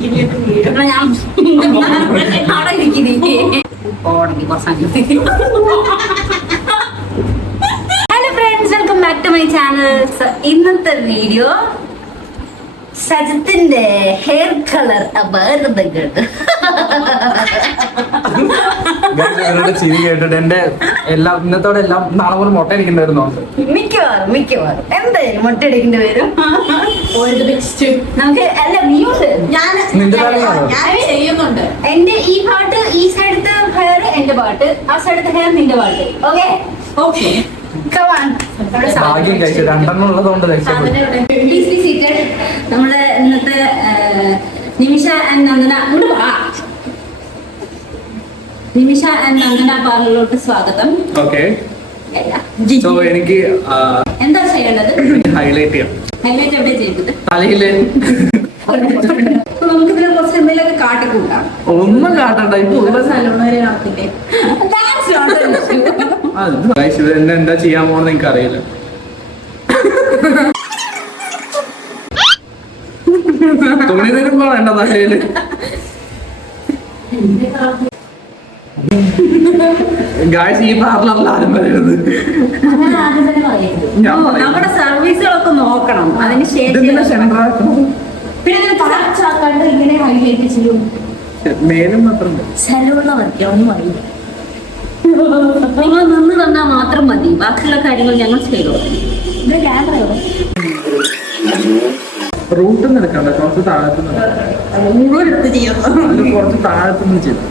Friends, welcome back to my channel. ഇന്നത്തെ video സജിത്തിന്റെ hair colour ചിരി കേട്ടിട്ട് എന്റെ എല്ലാം ഇന്നത്തോടെ എല്ലാം നാളെ പോലെ മുട്ട അടിക്കണ്ടായിരുന്നു. മിക്കവാറും എന്തായാലും മുട്ട അടിക്കേണ്ടി വരും. നമുക്ക് അല്ല നീയുണ്ട്, ഞാൻ ചെയ്യുന്നുണ്ട്. എന്റെ ഈ പാട്ട്, ഈ സൈഡത്തെ ഹെയർ എന്റെ പാട്ട്, ആ സൈഡത്തെ ഹെയർ നിന്റെ പാട്ട്. ഓക്കെ ഓക്കെ, ഭാഗ്യം കഴിച്ചു, രണ്ടെണ്ണം ഉള്ളതുകൊണ്ട് നമ്മള് ഇന്നത്തെ നിമിഷ ആൻഡ് നന്ദന നിമിഷ ആൻഡ് നന്ദന പാർലറിലോട്ട് സ്വാഗതം. ഓക്കെ, എനിക്ക് എന്താ ചെയ്യേണ്ടത്? ഹൈലൈറ്റ് ചെയ്യാം. ഹൈലൈറ്റ് എവിടെ ചെയ്യുന്നത്? തലയില്. നമുക്ക് ഇതിനെ കുറച്ച് എന്തെങ്കിലുമൊക്കെ കാട്ടിക്കൂട്ടാം. ഒന്നും കാട്ടണ്ട, എന്നെ എന്താ ചെയ്യാൻ പോണെന്ന് എനിക്ക് അറിയില്ല. തുണി തരുമ്പോ വേണ്ട തലയില്. ഗായ്സ്, ഈ പാർലറിൽ ആരും പറയരുത്. നമ്മുടെ സർവീസുകളൊക്കെ നോക്കണം, അതിന് ശേഷം പിന്നെ കണ്ട് ഇങ്ങനെ ഹൈലൈറ്റ് ചെയ്യും. മേലും മാത്രം സ്ഥലമുള്ളവർക്ക് ഒന്നും അറിയില്ല. നിങ്ങൾ നിന്ന് തന്നാൽ മാത്രം മതി, ബാക്കിയുള്ള കാര്യങ്ങൾ ഞങ്ങൾ ചെയ്തോളാം. ഇത് ക്യാമറയോ? റൂട്ട് നിൽക്കണ്ട, കുറച്ച് താഴത്തുനിന്ന് കുറച്ച് താഴത്തുനിന്ന് ചെയ്തു.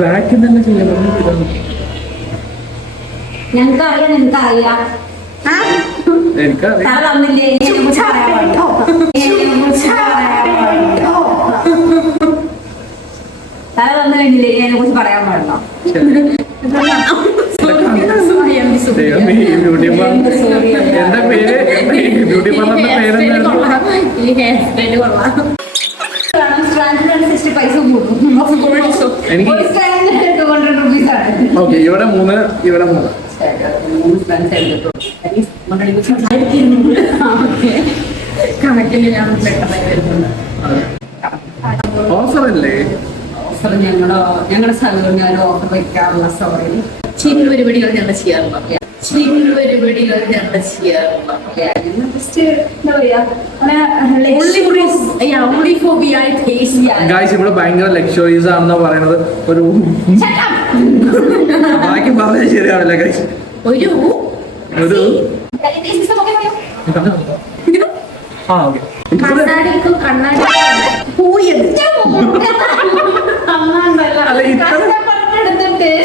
ബാക്കിൽ തന്നെ ചെയ്യാൻ ഞങ്ങൾക്കറിയാം, നിങ്ങൾക്കറിയാം. എനിക്കറിയാം. തല വന്നു കഴിഞ്ഞില്ലേ ഇതിനെ കുറിച്ച് പറയാൻ പാടില്ല. എന്താ പേര്? ബ്യൂട്ടി പാർലറിന്റെ പേരെന്തായിരുന്നു? പൈസ കൂടും. ഓക്കെ, ഇവിടെ 3, ഇവിടെ 3. കണക്കിന് ഞാൻ പെട്ടെന്ന് വരുന്നുണ്ട്. ഓഫർ അല്ലേ? ഓഫർ ഞങ്ങളുടെ സ്ഥലങ്ങളിൽ ഞാൻ ഓഫർ വയ്ക്കാറുള്ള സോറി ചിരുപരിപാടികൾ ഞങ്ങൾ ചെയ്യാറുള്ള ചിരുപരിപാടികൾ ഞങ്ങൾ ചെയ്യാറുള്ള ഗായ്സ്, ഇവിടെ ഭയങ്കര ലക്ഷറീസ് ആണെന്നാ പറയണത്. ഒരു ബാക്കി പറഞ്ഞാൽ ശരിയാവില്ല ഗായ്സ്. ഒരു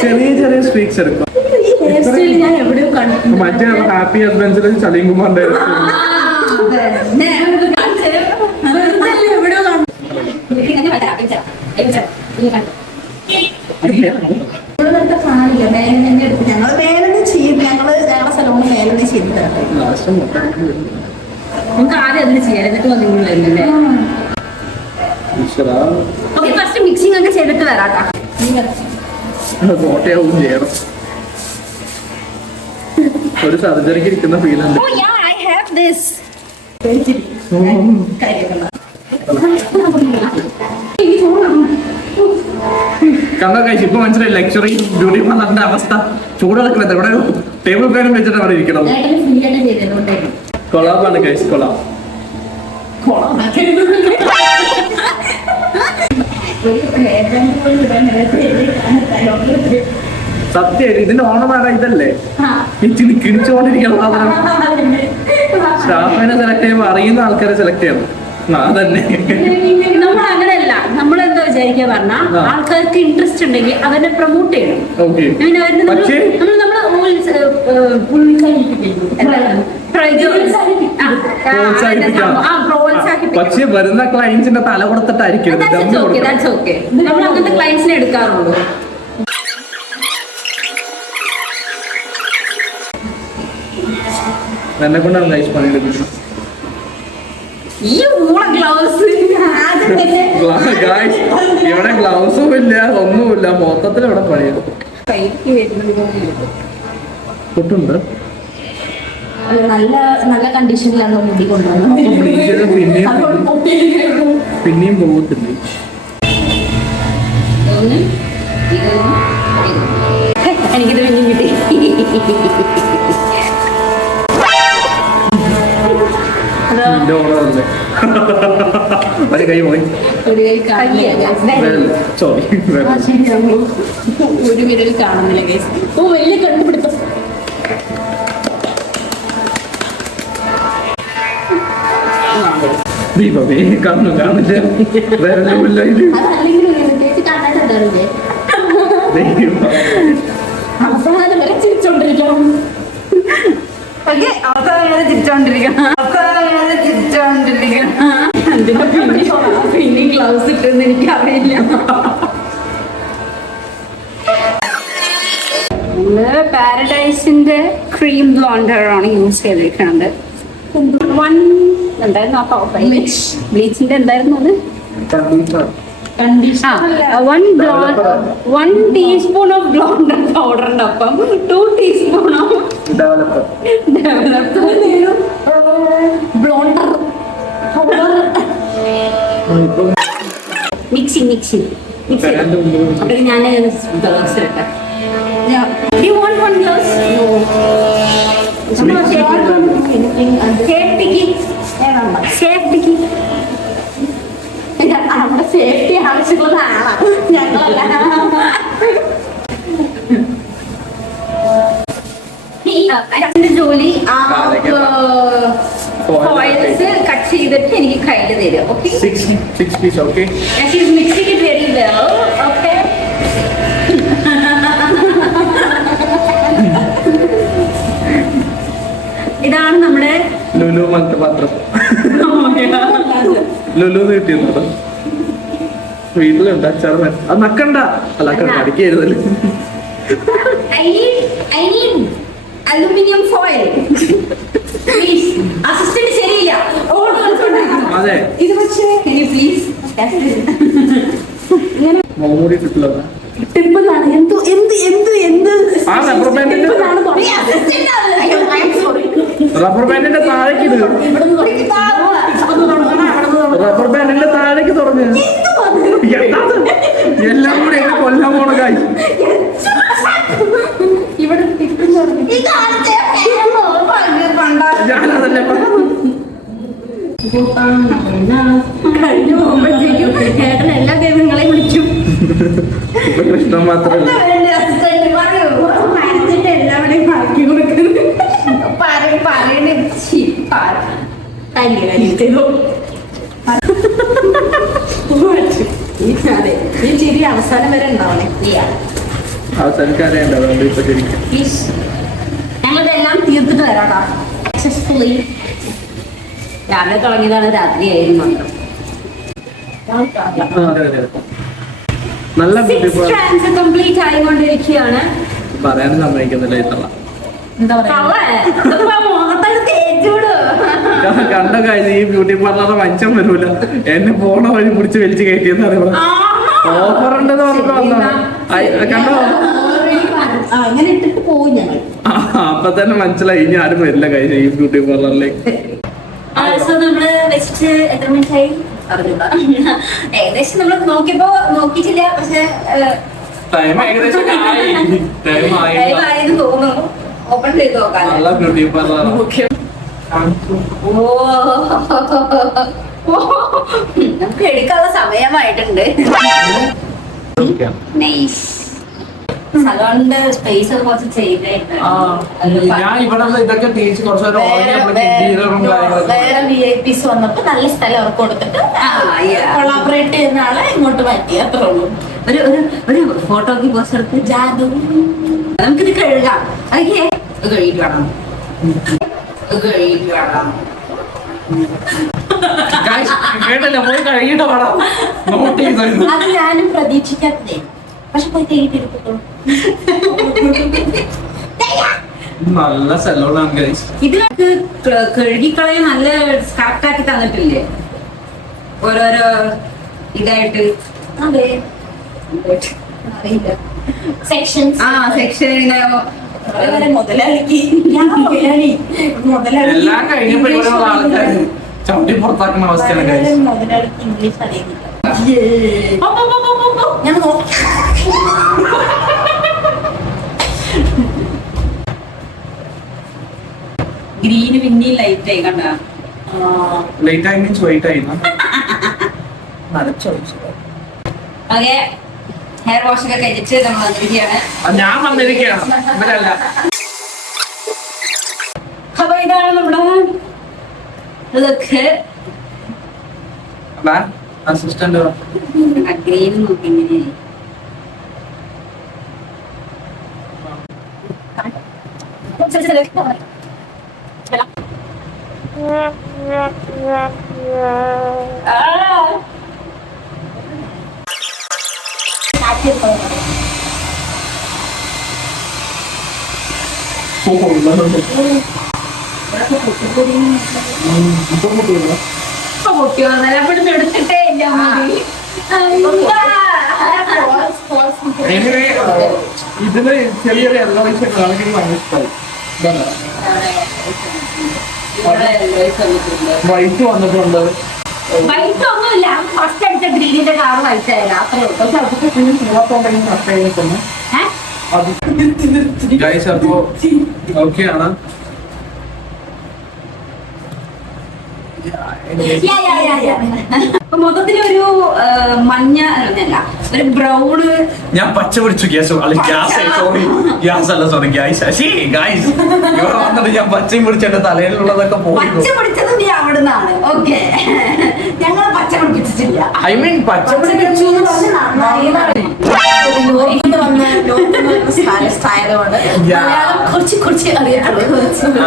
ചെറിയ ചെറിയ സ്ട്രീക്സ് എടുക്കും. മറ്റേ ഹാപ്പി ഹസ്ബൻഡ്സിൽ സലീം കുമാറിന്റെ ഞങ്ങൾ മേലൊന്നും ചെയ്യും. ഞങ്ങളുടെ സ്ഥലമാണ് മേലൊന്നും ചെയ്തിട്ടുണ്ട്. നമുക്ക് ആദ്യം അതിന് ചെയ്യാം, എന്നിട്ട് വന്നില്ലേ. ഫസ്റ്റ് മിക്സിംഗ് ഒക്കെ ചെയ്തിട്ട് വരാട്ടാ. കോട്ടയാവും ചെയ്യണം. ഒരു സർജറിക്ക് ഇരിക്കുന്ന ഫീൽ ഉണ്ട്. കണ്ടോ കഴിച്ചു, ഇപ്പൊ മനസ്സിലായി ലക്ഷറി ബ്യൂട്ടി പാർലറിന്റെ അവസ്ഥ. ചൂടെടുക്കുന്നത് ഇവിടെ ടേബിൾ ഫാനും വെച്ചിട്ട് അവിടെ ഇരിക്കണം. കൊളാബാണ് കഴിച്ചു, കൊളാബ്. സത്യം, ഇതിന്റെ ഓണറാണ് ഇതല്ലേ? ഇച്ചിരി കിണിച്ചുകൊണ്ടിരിക്കണം. സ്റ്റാഫിനെ സെലക്ട് ചെയ്യുമ്പോൾ അറിയുന്ന ആൾക്കാരെ സെലക്ട് ചെയ്യണം. അതന്നെ നമ്മൾ അങ്ങനെയല്ല. നമ്മളെന്താ വിചാരിക്കുക പറഞ്ഞാൽ, ആൾക്കാർക്ക് ഇൻട്രസ്റ്റ് ഉണ്ടെങ്കിൽ അവരെ പ്രൊമോട്ട് ചെയ്യണം. പക്ഷെ വരുന്ന ക്ലയൻസിന്റെ തല കൊടുത്തിട്ടായിരിക്കും നമ്മൾ അങ്ങനത്തെ ക്ലയൻസിനെ എടുക്കാറുള്ളൂ. എന്നെ കൊണ്ടാണ് ലൈഫ് പണിയെടുക്കുന്നത്. ഇവിടെ ഗ്ലൗസും ഇല്ല, ഒന്നുമില്ല, മൊത്തത്തിൽ ഇവിടെ പണിയെടുക്കും. പൊട്ടുണ്ട്. നല്ല നല്ല കണ്ടീഷനിലാണ് മുടി കൊണ്ടുവന്നത്. പിന്നെയും പോകത്തില്ലേ? എനിക്കിത് പിന്നെയും കിട്ടി. നിന്റെ ഓർമ്മ ഒരു കൈ പോയി. ഒരു കൈ കാണില്ല. സോറി, ഒരു വിരൽ കാണുന്നില്ല ഗൈസ്. ഓ വലിയ കണ്ടുപിടുത്തം. ദീപമേ കാണുന്നു കാണില്ല. വേറൊന്നുമില്ല ഇത്. അവസാനം വരെ ചിരിച്ചോണ്ടിരിക്കണം. പിന്നെ ഗ്ലൗസ് ഇട്ടെന്ന് എനിക്കറിയില്ല. നമ്മള് പാരഡൈസിന്റെ ക്രീം ബ്ലോണ്ടർ ആണ് യൂസ് ചെയ്തിരിക്കുന്നത്. ബ്ലീച്ചിന്റെ എന്തായിരുന്നു അത്? 1 ടീസ്പൂൺ ഓഫ് ബ്ലോണ്ടർ പൗഡറിന്റെ ഒപ്പം 2 teaspoon of Blondor powder mixing അപ്പൊ ഞാൻ gloves ഇട്ടെ. You want one gloves? No. സേഫ്റ്റിക്ക് നമ്മുടെ സേഫ്റ്റി ആവശ്യമുള്ള ആളാണ് ഞങ്ങളല്ല. ജോലി ഫോയിൽസ് കട്ട് ചെയ്തിട്ട് എനിക്ക് കയ്യിൽ തരും. Okay, 6 piece. Okay, mixing it very well. Okay, ഇതാണ് നമ്മുടെ ലുലു മന്ത്രപാത്രം. ലുലു കിട്ടിയിരുന്നോ? വീട്ടിലുണ്ട് അച്ചാർ. അത് നക്കണ്ട. അല്ല കടിക്കായിരുന്നല്ലേ. I need aluminum foil. Please. Assistant ശരിയില്ല. അതെ, ഇത് വെച്ച് can you please? മോമൂടി കിട്ടില്ല. ടിപ്പെന്നാണ് എന്ത് റബ്ബർ ബാൻഡിന്റെ താഴേക്ക് ഇടുക. റബ്ബർ ബാൻഡിന്റെ താഴേക്ക് തുറഞ്ഞ് എല്ലാം കൂടെ എന്നെ കൊല്ലാൻ പോണ കാര്യം. ഞാനതല്ലേ കഴിഞ്ഞു പോകുമ്പോഴത്തേക്കും ചേട്ടൻ എല്ലാ ദൈവങ്ങളെയും വിളിക്കും. പ്രശ്നം മാത്രമല്ല എല്ലാവരെയും ബാക്കി കൊടുക്കുന്നു. ഈ ചിരി അവസാനം വരെ ഉണ്ടാവണേ. അവസാനിക്കാനുണ്ട്. അതുകൊണ്ട് ഇപ്പൊ ശരിക്കും ഞങ്ങളിതെല്ലാം തീർത്തിട്ട് വരാട്ടോ. സക്സസ്ഫുള്ളി രാവിലെ തുടങ്ങിയതാണ്, രാത്രിയായിരുന്നു മാത്രം. നല്ല കംപ്ലീറ്റ് ആയിക്കൊണ്ടിരിക്കുകയാണ്. പറയാനും സമ്മതിക്കുന്നില്ല ഇത്തവണ. കണ്ട കാര്യം ഈ ബ്യൂട്ടി പാർലറെ മനുഷ്യൻ വരൂല. എന്നെ പോണ വഴി പിടിച്ച് വലിച്ചു കയറ്റിയെന്ന് പറയുന്നത്. ഓഫർ ഉണ്ടെന്ന് പറഞ്ഞു വന്നതാണ്. കണ്ടോ? അങ്ങനെ ഇട്ടിട്ട് പോകും ഞങ്ങൾ. അപ്പൊ തന്നെ മനസ്സിലായി ഇനി ആരും വരില്ല കഴിഞ്ഞ ഈ ബ്യൂട്ടി പാർലറിലേക്ക്. നമ്മള് വെച്ചിട്ട് എത്ര മിനിറ്റായി അറിഞ്ഞൂടാ. ഏകദേശം നമ്മൾ നോക്കിയിട്ടില്ല. പക്ഷെ ടൈം ഏകദേശം ആയെന്ന് തോന്നുന്നു. ഓപ്പൺ ചെയ്ത് നോക്കാം. നല്ല ബ്യൂട്ടി പാർലർ. നമുക്ക് എടുക്കാനുള്ള സമയമായിട്ടുണ്ട്. സലോണിന്റെ സ്പേസ് കുറച്ച് ചെയ്തിട്ടുണ്ട്. ഞാൻ ഇവിടെ ഇതൊക്കെ തേച്ച് കുറച്ച് വേറെ VIPs വന്നപ്പോ നല്ല സ്ഥലം അവർക്ക് കൊടുത്തിട്ട് കൊളാബറേറ്റ് ചെയ്യുന്ന ആളെ ഇങ്ങോട്ട് മാറ്റി. അത്രേ ഉള്ളൂ. ഒരു ഫോട്ടോക്ക് പോസ്റ്റ് എടുത്ത് ജാദു. നമുക്കിത് കഴുകാം. ഓക്കെ, കഴുകിട്ട് വേണം. കേട്ടില്ല, പോയി കഴുകിയിട്ട് വേണം. അത് ഞാനും പ്രതീക്ഷിക്കാത്തതേ. പക്ഷെ പോയി കഴുകിട്ട് നല്ല സെല്ലോളാണ് ഗൈസ്. ഇതിനൊക്കെ കഴുകിക്കളയാൻ നല്ല കറക്റ്റ് ആക്കി തന്നിട്ടില്ലേ ഓരോരോ ഇതായിട്ട്? അതെ, അറിയില്ല. സെക്ഷൻസ് സെക്ഷൻ എല്ലാം കഴിഞ്ഞപ്പോ ഇവിടെ ആൾക്കാർ ചവിട്ടി പുറത്താക്കുന്ന അവസ്ഥയാണ് guys. അതിനടുത്ത് ഇംഗ്ലീഷ് അറിയുന്നില്ല. ഞാൻ നോക്കി. ഗ്രീന് പിന്നെയും ലൈറ്റ് ആയി കണ്ട. Late ആയി means wait ആയി എന്നാ? ഓക്കെ, ഹെയർ വാഷ് ഒക്കെ കഴിച്ച് നമ്മൾ വന്നിരിക്കുകയാണ്. ഞാൻ വന്നിരിക്കുകയാണ് ഇവരല്ല. അപ്പൊ ഇതാണ് നമ്മുടെ ലുക്ക്. അസിസ്റ്റന്റ് ഗ്രീൻ നോക്കി ഇങ്ങനെ എടുത്തിട്ടേ ഇല്ല. ഇതിന് ചെറിയ ചെറിയ എല്ലാ വിഷയങ്ങളാണ് എനിക്ക് ഭയങ്കര ഇഷ്ടമായി. വൈറ്റ് വന്നിട്ടുണ്ട്. വൈറ്റ് ഒന്നുമില്ല, ഫസ്റ്റ് അടിച്ച ഗ്രീനിന്റെ കളർ വൈറ്റ് ആയില്ല, അത്രേ ഉള്ളൂ. ഗൈസ് അപ്പോ ഓക്കെയാണ്. അപ്പൊ മൊത്തത്തിലൊരു മഞ്ഞ അല്ല, ഒരു ബ്രൗണ്. ഞാൻ പച്ച പിടിച്ചു ഗ്യാസ് സോറി ഗ്യാസ് അല്ല സോറി ഗ്യാസ് ഗൈസ് ഇവിടെ വന്നിട്ട് ഞാൻ പച്ചയും പിടിച്ച് എന്റെ തലയിലുള്ളതൊക്കെ പോയി. പച്ച പിടിച്ചത് നീ അവിടുന്നാണ്. ഓക്കെ, ഞങ്ങൾ പച്ച പിടിപ്പിച്ചിട്ടില്ല. ഐ മീൻ പച്ച പിടിച്ചു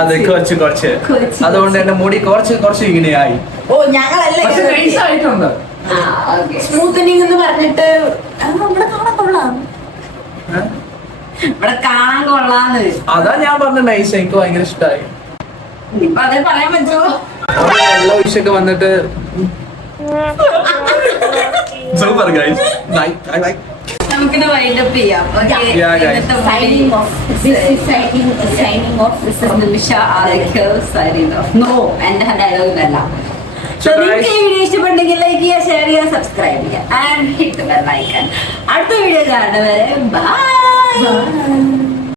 അതെ കുറച്ച് കുറച്ച് അതുകൊണ്ട് എന്റെ മുടി കുറച്ച് ഇങ്ങനെയായി. ഓ ഞങ്ങളല്ല നൈസ് ആയിട്ടുണ്ട്. സ്മൂത്തനിങ് എന്ന് പറഞ്ഞിട്ട് ഇവിടെ കാണാൻ കൊള്ളാം. ഇവിടെ കാണാൻ കൊള്ളാന്ന്. അതാ ഞാൻ പറഞ്ഞ നൈസ്, എനിക്ക് ഭയങ്കര ഇഷ്ടമായി. ഇപ്പൊ അതേ പറയാൻ പറ്റുമോ? എല്ലാ വിഷയൊക്കെ വന്നിട്ട് സൂപ്പർ ഗൈസ്. നമുക്കിത് വൈൻഡപ്പ് ചെയ്യാം. Yeah, guys. Signing off. This is signing off. This is Nimisha Alekh signing off. No, എന്റെ ഡയലോഗ് ഇതല്ല. So നിങ്ങൾക്ക് guys, ഈ വീഡിയോ ഇഷ്ടപ്പെട്ടെങ്കിൽ ലൈക്ക് ചെയ്യുക, ഷെയർ ചെയ്യുക, സബ്സ്ക്രൈബ് ചെയ്യുക and hit the bell icon. അടുത്ത വീഡിയോ കാണുന്നവരെ ബൈ.